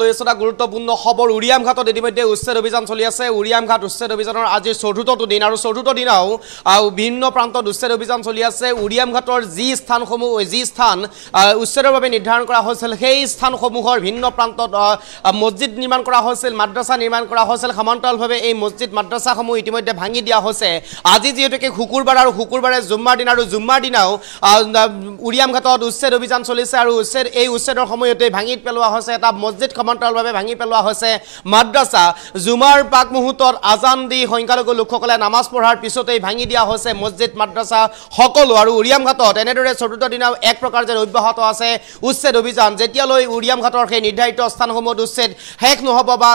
লৈ আছে গুৰুত্বপূৰ্ণ খবৰ উৰিয়াম ঘাটত ইতিমধ্যে উচ্ছেদ অভিযান চলি আছে উৰিয়াম ঘাট উচ্ছেদ অভিযানৰ আজি চতুৰ্থটো দিন আৰু চতুৰ্থ দিনাও বিভিন্ন প্ৰান্তত উচ্ছেদ অভিযান চলি আছে উৰিয়াম ঘাটৰ যি স্থান উচ্ছেদৰ বাবে নিৰ্ধাৰণ কৰা হৈছিল সেই স্থানসমূহৰ ভিন্ন প্ৰান্তত মছজিদ নিৰ্মাণ কৰা হৈছিল মাদ্ৰাসা নিৰ্মাণ কৰা হৈছিল সমান্তৰালভাৱে এই মছজিদ মাদ্ৰাসাসমূহ ইতিমধ্যে ভাঙি দিয়া হৈছে আজি যেহেতুকে শুকুৰবাৰ আৰু শুকুৰবাৰে জুম্মাৰ দিন আৰু জুম্মাৰ দিনাও উৰিয়াম ঘাটত উচ্ছেদ অভিযান চলিছে আৰু এই উচ্ছেদৰ সময়তে ভাঙি পেলোৱা হৈছে এটা মছজিদ সমান্তৰালভাৱে ভাঙি পেলোৱা হৈছে মাদ্ৰাসা জুমাৰ পাক মুহূৰ্তত আজান দি সংখ্যালঘু লোকসকলে নামাজ পঢ়াৰ পিছতেই ভাঙি দিয়া হৈছে মছজিদ মাদ্ৰাসা সকলো আৰু উৰিয়াম ঘাটত এনেদৰে চতুৰ্থ দিনাও এক প্ৰকাৰ যে অব্যাহত আছে উচ্ছেদ অভিযান যেতিয়ালৈ উৰিয়াম ঘাটৰ সেই নিৰ্ধাৰিত স্থানসমূহত উচ্ছেদ শেষ নহ'ব বা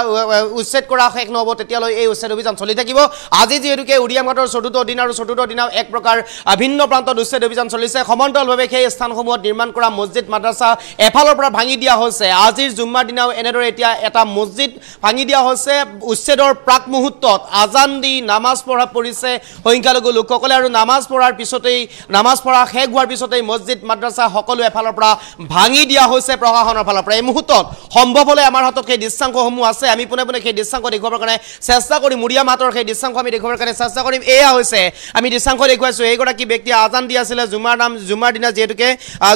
উচ্ছেদ কৰা শেষ নহ'ব তেতিয়ালৈ এই উচ্ছেদ অভিযান চলি থাকিব আজি যেহেতুকে উৰিয়াম ঘাটৰ চতুৰ্থ দিন আৰু চতুৰ্থ দিনাও এক প্ৰকাৰ ভিন্ন প্ৰান্তত উচ্ছেদ অভিযান চলিছে সমান্তৰালভাৱে সেই স্থানসমূহত নিৰ্মাণ কৰা মছজিদ মাদ্ৰাসা এফালৰ পৰা ভাঙি দিয়া হৈছে আজিৰ জুম্মাৰ দিনাও এনেদৰে এতিয়া এটা মছজিদ ভাঙি দিয়া হৈছে উচ্ছেদৰ প্ৰাক মুহূৰ্তত আজান দি নামাজ পঢ়িছে সংখ্যালঘু লোকসকলে আৰু নামাজ পঢ়াৰ পিছতেই নামাজ পঢ়া শেষ হোৱাৰ পিছতেই মছজিদ মাদ্ৰাসা সকলো এফালৰ পৰা ভাঙি দিয়া হৈছে প্ৰশাসনৰ ফালৰ পৰা এই মুহূৰ্তত সম্ভৱ হ'লে আমাৰ হাতত সেই দৃশ্যাংশসমূহ আছে আমি পোনে পোনে সেই দৃশ্যাংশ দেখুৱাবৰ কাৰণে চেষ্টা কৰিম উৰিয়াম হাটৰ সেই দৃশ্যাংশ আমি দেখুৱাবৰ কাৰণে চেষ্টা কৰিম এয়া হৈছে আমি দৃশ্যাংশ দেখুৱাইছোঁ এইগৰাকী ব্যক্তিয়ে আজান দি আছিলে জুমাৰ দিনা যেহেতুকে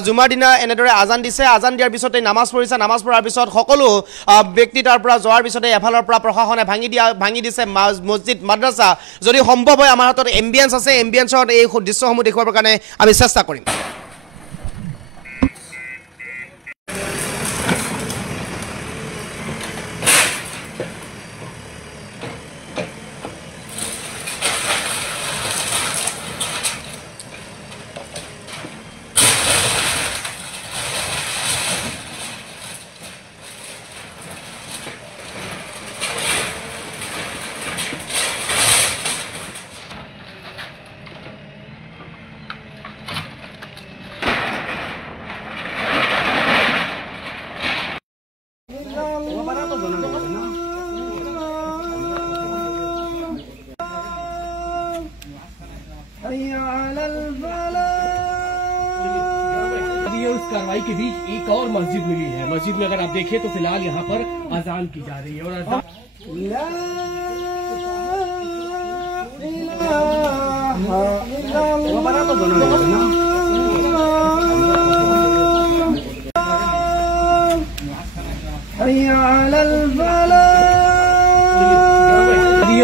জুমাৰ দিনা এনেদৰে আজান দিছে আজান দিয়াৰ পিছতে নামাজ পঢ়িছে নামাজ পঢ়াৰ পিছত সকলো ব্যক্তি তাৰ পৰা যোৱাৰ পিছতে এফালৰ পৰা প্ৰশাসনে ভাঙি দিছে মছজিদ মাদ্ৰাসা যদি সম্ভৱ হয় আমাৰ হাতত এম্বিয়েন্স আছে এম্বিয়েন্সত এই দৃশ্যসমূহ দেখুৱাবৰ কাৰণে আমি চেষ্টা কৰিম उस कार्रवाई के बीच एक और मस्जिद मिली है मस्जिद में अगर आप देखें तो फिलहाल यहाँ पर अजान की जा रही है और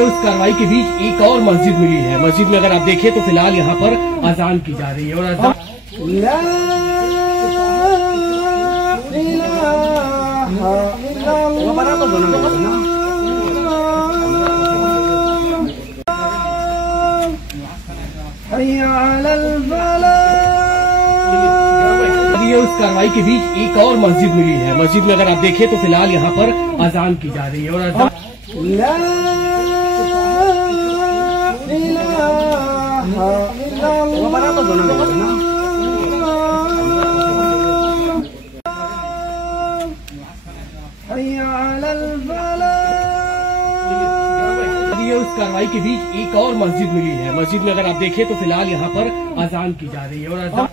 उस कार्रवाई के बीच एक और मस्जिद मिली है मस्जिद में अगर आप देखें तो फिलहाल यहाँ पर अजान की जा रही है और उस कार्रवाई के बीच एक और मस्जिद मिली है मस्जिद में अगर आप देखें तो फिलहाल यहाँ पर अजान की जा रही है और उस कार्रवाई के बीच एक और मस्जिद मिली है मस्जिद में अगर आप देखें तो फिलहाल यहाँ पर अजान की जा रही है और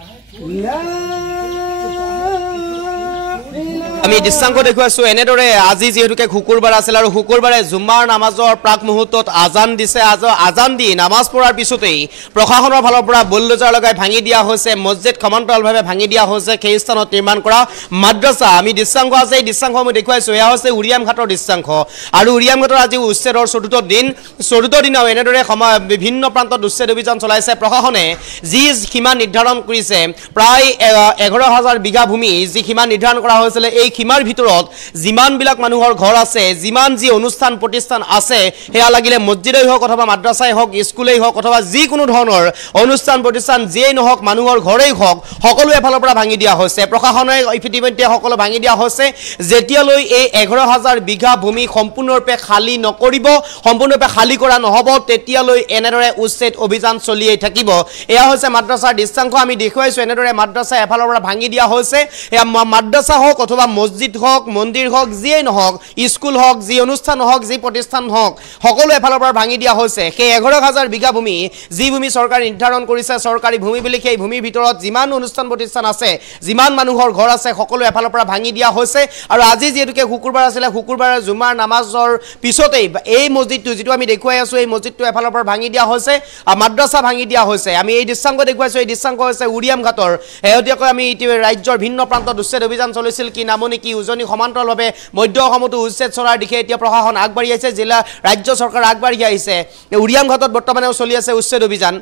আমি দৃশ্যাংশ দেখুৱাইছোঁ এনেদৰে আজি যেহেতুকে শুকুৰবাৰ আছিল আৰু শুকুৰবাৰে জুম্মাৰ নামাজৰ প্ৰাক মুহূৰ্তত আজান দিছে আজান দি নামাজ পঢ়াৰ পিছতেই প্ৰশাসনৰ ফালৰ পৰা বুলডোজাৰ লগাই ভাঙি দিয়া হৈছে মছজিদ সমান্তৰালভাৱে ভাঙি দিয়া হৈছে সেই স্থানত নিৰ্মাণ কৰা মাদ্ৰাসা আমি দৃশ্যাংশ আছে এই দৃশ্যাংশ আমি দেখুৱাইছোঁ এয়া হৈছে উৰিয়াম ঘাটৰ দৃশ্যাংশ আৰু উৰিয়াম ঘাটৰ আজি উচ্ছেদৰ চতুৰ্থ দিনাও এনেদৰে বিভিন্ন প্ৰান্তত উচ্ছেদ অভিযান চলাইছে প্ৰশাসনে যি সীমা নিৰ্ধাৰণ কৰিছে প্ৰায় 11,000 বিঘা ভূমি যি সীমা নিৰ্ধাৰণ কৰা হৈছিল এই সীমাৰ ভিতৰত যিমানবিলাক মানুহৰ ঘৰ আছে যিমান যি অনুষ্ঠান প্ৰতিষ্ঠান আছে হেয়া লাগিলে মছজিদেই হওক অথবা মাদ্ৰাসাই হওক স্কুলেই হওক অথবা যিকোনো ধৰণৰ অনুষ্ঠান প্ৰতিষ্ঠান যিয়েই নহওক মানুহৰ ঘৰেই হওক সকলো এফালৰ পৰা ভাঙি দিয়া হৈছে প্ৰশাসনে ইতিমধ্যে সকলো ভাঙি দিয়া হৈছে যেতিয়ালৈ এই 11,000 বিঘা ভূমি সম্পূৰ্ণৰূপে খালী নকৰিব সম্পূৰ্ণৰূপে খালী কৰা নহ'ব তেতিয়ালৈ এনেদৰে উচ্ছেদ অভিযান চলিয়েই থাকিব এয়া হৈছে মাদ্ৰাসাৰ দৃশ্যাংশ আমি দেখুৱাইছোঁ এনেদৰে মাদ্ৰাসা এফালৰ পৰা ভাঙি দিয়া হৈছে এয়া মাদ্ৰাসা হওক অথবা মছজিদ হওক মন্দিৰ হওক যিয়েই নহওক স্কুল হওক যি অনুষ্ঠান হওক যি প্ৰতিষ্ঠান হওক সকলো এফালৰ পৰা ভাঙি দিয়া হৈছে সেই 11,000 বিঘা ভূমি যি ভূমি চৰকাৰে নিৰ্ধাৰণ কৰিছে চৰকাৰী ভূমি বুলি সেই ভূমিৰ ভিতৰত যিমান অনুষ্ঠান প্ৰতিষ্ঠান আছে যিমান মানুহৰ ঘৰ আছে সকলো এফালৰ পৰা ভাঙি দিয়া হৈছে আৰু আজি যেহেতুকে শুকুৰবাৰ আছিলে শুকুৰবাৰে জুমাৰ নামাজৰ পিছতেই এই মছজিদটো যেটো আমি দেখুৱাই আছো এই মছজিদটো এফালৰ পৰা ভাঙি দিয়া হৈছে মাদ্ৰাসা ভাঙি দিয়া হৈছে আমি এই দৃশ্যাংক দেখুৱাইছো এই দৃশ্যাংক হৈছে উৰিয়াম ঘাটৰ এহতিয়াকৈ আমি ৰাজ্যৰ ভিন্ন প্ৰান্তত উচ্ছেদ অভিযান চলিছিল কি নামনি কি উজনি সমান্তৰালভাৱে মধ্য অসমতো উচ্ছেদ চলাৰ দিশে এতিয়া প্ৰশাসন আগবাঢ়ি আহিছে জিলা ৰাজ্য চৰকাৰ আগবাঢ়ি আহিছে উৰিয়াম ঘাটত বৰ্তমানেও চলি আছে উচ্ছেদ অভিযান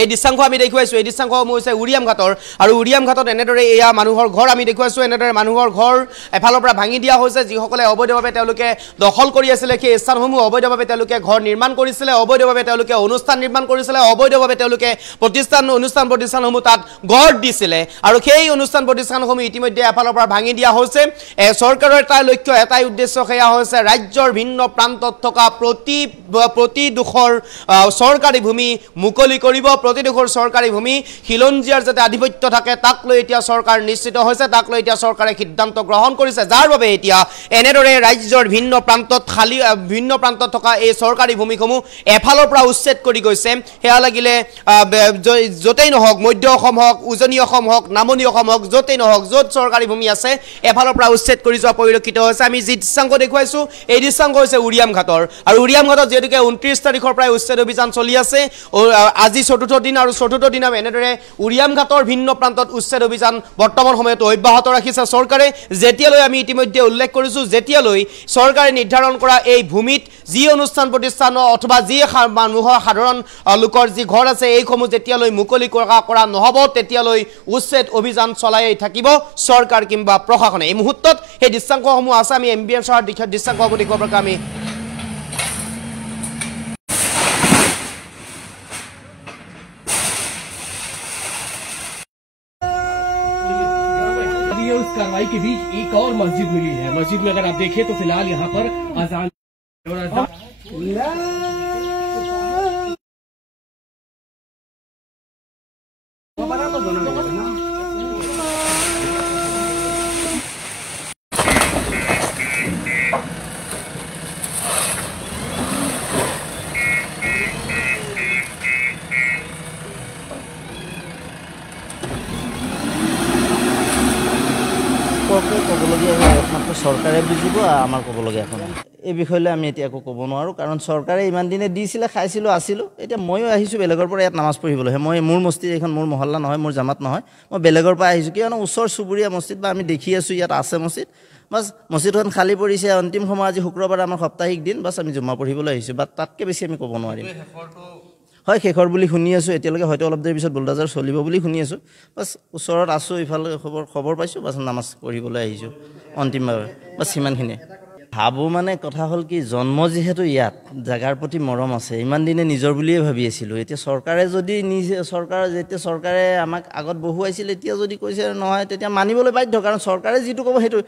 এই দৃশ্যাংক আমি দেখুৱাইছো এই দৃশ্যাংকসমূহ হৈছে উৰিয়াম ঘাটৰ আৰু উৰিয়াম ঘাটত এনেদৰে এয়া মানুহৰ ঘৰ আমি দেখুৱাইছো এনেদৰে মানুহৰ ঘৰ এফালৰ পৰা ভাঙি দিয়া হৈছে যিসকলে অবৈধভাৱে তেওঁলোকে দখল কৰি আছিলে সেই স্থানসমূহ অবৈধভাৱে তেওঁলোকে ঘৰ নিৰ্মাণ কৰিছিলে অবৈধভাৱে তেওঁলোকে অনুষ্ঠান নিৰ্মাণ কৰিছিলে অবৈধভাৱে তেওঁলোকে প্ৰতিষ্ঠানসমূহ তাত গঢ় দিছিলে আৰু সেই অনুষ্ঠান প্ৰতিষ্ঠানসমূহ ইতিমধ্যে এফালৰ পৰা ভাঙি দিয়া হৈছে চৰকাৰৰ এটা লক্ষ্য এটাই উদ্দেশ্য সেয়া হৈছে ৰাজ্যৰ ভিন্ন প্ৰান্তত থকা প্ৰতিডোখৰ চৰকাৰী ভূমি মুকলি কৰিব প্ৰতিডোখৰ চৰকাৰী ভূমি খিলঞ্জীয়াৰ যাতে আধিপত্য থাকে তাক লৈ এতিয়া চৰকাৰ নিশ্চিত হৈছে তাক লৈ এতিয়া চৰকাৰে সিদ্ধান্ত গ্ৰহণ কৰিছে যাৰ বাবে এতিয়া এনেদৰে ৰাজ্যৰ ভিন্ন প্ৰান্তত থকা এই চৰকাৰী ভূমিসমূহ এফালৰ পৰা উচ্ছেদ কৰি গৈছে হেয়া লাগিলে যতেই নহওক মধ্য অসম হওক উজনি অসম হওক নামনি অসম হওক যতেই নহওক যত চৰকাৰী ভূমি আছে এফালৰ পৰা উচ্ছেদ কৰি যোৱা পৰিলক্ষিত হৈছে আমি যি দৃশ্যাংক দেখুৱাইছো এই দৃশ্যাংক হৈছে উৰিয়াম ঘাটৰ আৰু উৰিয়াম ঘাটত যেহেতুকে 29 তাৰিখৰ পৰা উচ্ছেদ অভিযান চলি আছে আজি চতুৰ্থ দিন আৰু চতুৰ্থ দিনা এনেদৰে উৰিয়াম ঘাটৰ ভিন্ন প্ৰান্তত উচ্ছেদ অভিযান বৰ্তমান সময়ত অব্যাহত ৰাখিছে চৰকাৰে যেতিয়ালৈ আমি ইতিমধ্যে উল্লেখ কৰিছো যেতিয়ালৈ চৰকাৰে নিৰ্ধাৰণ কৰা এই ভূমিত যি অনুষ্ঠান প্ৰতিষ্ঠান অথবা যি মানুহৰ সাধাৰণ লোকৰ যি ঘৰ আছে এইসমূহ যেতিয়ালৈ মুকলি কৰা নহব তেতিয়ালৈ উচ্ছেদ অভিযান চলাই থাকিব চৰকাৰ কিংবা প্ৰশাসনে এই মুহূৰ্তত সেই দৃশ্যাংকসমূহ আছে আমি এমবিএছৰ দৃশ্যাংকসমূহ দেখুৱাবৰ কাৰণে আমি उस कार्रवाई के बीच एक और मस्जिद मिली है मस्जिद में अगर आप देखें तो फिलहाल यहाँ पर अजान একমাত্ৰ চৰকাৰে বুজিব আমাৰ ক'বলগীয়া একো নাই এই বিষয়লৈ আমি এতিয়া একো ক'ব নোৱাৰোঁ কাৰণ চৰকাৰে ইমান দিনে দিছিলে খাইছিলোঁ আছিলোঁ এতিয়া ময়ো আহিছোঁ বেলেগৰ পৰা ইয়াত নামাজ পঢ়িবলৈ মোৰ মছজিদ এইখন মোৰ মহল্লা নহয় মোৰ জামাত নহয় মই বেলেগৰ পৰা আহিছোঁ কিয়নো ওচৰ চুবুৰীয়া মছজিদ বা আমি দেখি আছোঁ ইয়াত আছে মছজিদ বাছ মছজিদখন খালী পৰিছে অন্তিম সময় আজি শুক্ৰবাৰ আমাৰ সাপ্তাহিক দিন বাছ আমি জুমা পঢ়িবলৈ আহিছোঁ বা তাতকৈ বেছি আমি ক'ব নোৱাৰিম হয় শেষৰ বুলি শুনি আছোঁ এতিয়ালৈকে হয়তো অলপ দেৰি পিছত বুলডোজাৰ চলিব বুলি শুনি আছোঁ বাছ ওচৰত আছোঁ ইফালে খবৰ পাইছোঁ বাছ নামাজ পঢ়িবলৈ আহিছোঁ অন্তিমভাৱে বাছ সিমানখিনিয়ে ভাবোঁ মানে কথা হ'ল কি জন্ম যিহেতু ইয়াত জেগাৰ প্ৰতি মৰম আছে ইমান দিনে নিজৰ বুলিয়ে ভাবি আছিলোঁ এতিয়া চৰকাৰে যদি যেতিয়া চৰকাৰে আমাক আগত বহুৱাইছিল এতিয়া যদি কৈছে নহয় তেতিয়া মানিবলৈ বাধ্য কাৰণ চৰকাৰে যিটো ক'ব সেইটো